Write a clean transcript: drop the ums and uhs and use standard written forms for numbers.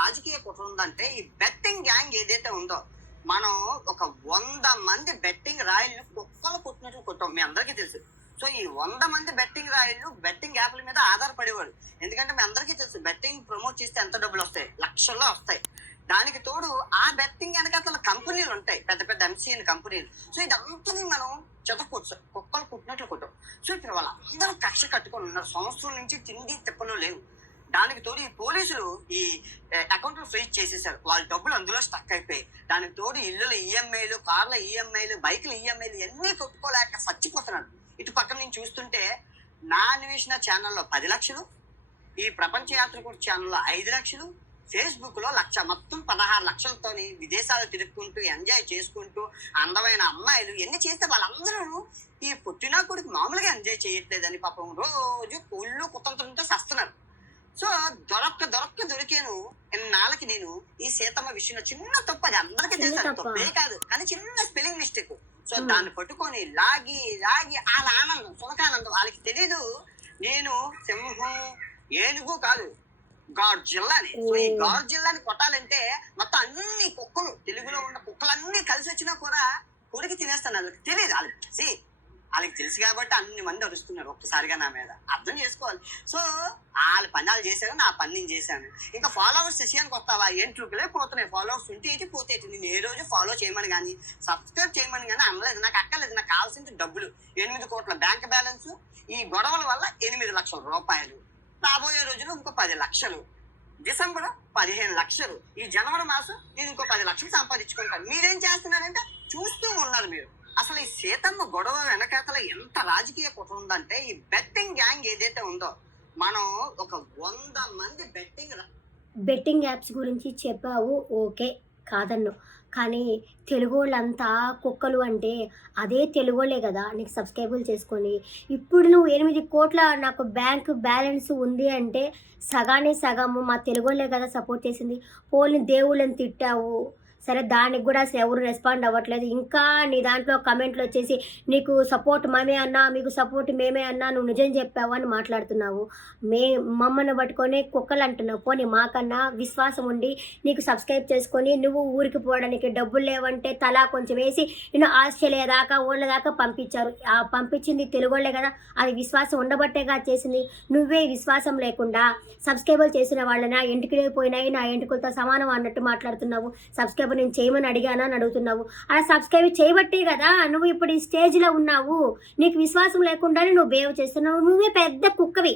రాజకీయ కుట్ర ఉందంటే ఈ బెట్టింగ్ గ్యాంగ్ ఏదైతే ఉందో, మనం ఒక 100 మంది బెట్టింగ్ రాయిల్ని కుక్కలు కొట్టినట్లు కొట్టాం, మీ అందరికీ తెలుసు. సో ఈ 100 మంది బెట్టింగ్ రాయిలు బెట్టింగ్ యాప్ల మీద ఆధారపడేవాడు. ఎందుకంటే మీ అందరికీ తెలుసు, బెట్టింగ్ ప్రమోట్ చేస్తే ఎంత డబ్బులు వస్తాయి, లక్షల్లో వస్తాయి. దానికి తోడు ఆ బెట్టింగ్ వెనకాల కంపెనీలు ఉంటాయి, పెద్ద పెద్ద ఎంసీఎన్ కంపెనీలు. సో ఇదంతా మనం చెదకొచ్చు, కుక్కలు కుట్టినట్లు కొట్టాం. సో ఇప్పుడు వాళ్ళందరూ కక్ష కట్టుకొని ఉన్నారు. సంవత్సరం నుంచి తిండి తిప్పలు లేవు. దానికి తోడు ఈ పోలీసులు ఈ అకౌంట్లు ఫ్రీజ్ చేసేసారు. వాళ్ళ డబ్బులు అందులో స్టక్ అయిపోయి, దానికి తోడు ఇల్లుల ఈఎంఐలు, కార్ల ఈఎంఐలు, బైకుల ఈఎంఐలు ఎన్ని కొట్టుకోలేక చచ్చిపోతున్నాడు. ఇటు పక్కన నేను చూస్తుంటే నా అన్వేషణ ఛానల్లో 10 లక్షలు, ఈ ప్రపంచ యాత్రికుడు ఛానల్లో 5 లక్షలు, ఫేస్బుక్ లో 1 లక్ష, మొత్తం 16 లక్షలతోని విదేశాలు తిరుగుకుంటూ ఎంజాయ్ చేసుకుంటూ అందమైన అమ్మాయిలు ఎన్ని చేస్తే వాళ్ళందరూ ఈ పుట్టినా కొడుకు మామూలుగా ఎంజాయ్ చేయట్లేదని పాపం రోజు ఒళ్ళు కుతంత్రంతో చేస్తున్నారు. సో దొరికాను. ఇన్నాళ్ళకి నేను ఈ సీతమ్మ విషయంలో చిన్న తప్పు, అది అందరికీ తెలుసు, తప్పే కాదు, కానీ చిన్న స్పెల్లింగ్ మిస్టేక్. సో దాన్ని పట్టుకొని లాగి వాళ్ళ ఆనందం, సునకానందం వాళ్ళకి తెలీదు. నేను సింహం ఏనుగు కాదు, గాడ్ జిల్లాని. సో ఈ గాడ్ జిల్లాని కొట్టాలంటే మొత్తం అన్ని కుక్కలు, తెలుగులో ఉన్న కుక్కలన్నీ కలిసి వచ్చినా కూడా కొరికి తినేస్తాను. వాళ్ళకి తెలియదు, వాళ్ళకి తెలుసు కాబట్టి అన్ని మంది అరుస్తున్నారు ఒక్కసారిగా నా మీద. అర్థం చేసుకోవాలి. సో వాళ్ళ పని చేశారు, నా పని నేను చేశాను. ఇంకా ఫాలోవర్స్ విషయానికి వస్తావా, ఏంట్రుకులే పోతున్నాయి. ఫాలోవర్స్ ఉంటే పోతే నేను ఏ రోజు ఫాలో చేయమని కానీ సబ్స్క్రైబ్ చేయమని కానీ అనలేదు. నాకు అక్కర్లేదు. నాకు కావాల్సింది డబ్బులు. 8 కోట్ల బ్యాంక్ బ్యాలెన్స్, ఈ గొడవల వల్ల 8 లక్షల రూపాయలు, రాబోయే రోజులు ఇంకో 10 లక్షలు, డిసెంబర్ 15 లక్షలు, ఈ జనవరి మాసం నేను ఇంకో 10 లక్షలు సంపాదించుకుంటాను. మీరేం చేస్తున్నారంటే చూస్తూ ఉన్నారు మీరు. అసలు ఈ సీతమ్మ గొడవ వెనకాతల ఎంత రాజకీయ కుట్ర ఉందంటే, ఈ బెట్టింగ్ గ్యాంగ్ ఏదైతే ఉందో, మనం ఒక 100 మంది బెట్టింగ్ యాప్స్ గురించి చెప్పావు, ఓకే, కాదన్ను. కానీ తెలుగు వాళ్ళంతా కుక్కలు అంటే అదే తెలుగు వాళ్ళే కదా నీకు సబ్స్క్రైబులు చేసుకొని. ఇప్పుడు నువ్వు 8 కోట్ల నాకు బ్యాంక్ బ్యాలెన్స్ ఉంది అంటే సగానే సగము మా తెలుగు వాళ్ళే కదా సపోర్ట్ చేసింది. పోనీ దేవుళ్ళని తిట్టావు సరే, దానికి కూడా అసలు ఎవరు రెస్పాండ్ అవ్వట్లేదు. ఇంకా నీ దాంట్లో కమెంట్లు వచ్చేసి నీకు సపోర్ట్ మేమే అన్నా, మీకు సపోర్ట్ మేమే అన్నా, నువ్వు నిజం చెప్పావు అని మాట్లాడుతున్నావు. మమ్మల్ని పట్టుకొని కుక్కలు అంటున్నావు. పోనీ మాకన్నా విశ్వాసం ఉండి నీకు సబ్స్క్రైబ్ చేసుకొని నువ్వు ఊరికి పోవడానికి డబ్బులు లేవంటే తలా కొంచెం వేసి నేను ఆస్ట్రేలియా దాకా ఊళ్ళ దాకా పంపించారు. పంపించింది తెలుగు వాళ్ళే కదా, అది విశ్వాసం ఉండబట్టేగా చేసింది. నువ్వే విశ్వాసం లేకుండా సబ్స్క్రైబర్ చేసిన వాళ్ళని ఆ ఎంటికలే పోయినాయి, నా ఎంటికలతో సమానం అన్నట్టు మాట్లాడుతున్నావు. సబ్స్క్రైబర్ నేను చేయమని అడిగానా అని అడుగుతున్నావు. అలా సబ్స్క్రైబ్ చేయబట్టే కదా నువ్వు ఇప్పుడు ఈ స్టేజ్లో ఉన్నావు. నీకు విశ్వాసం లేకుండానే నువ్వు బిహేవ్ చేస్తున్నావు. నువ్వే పెద్ద కుక్కవి.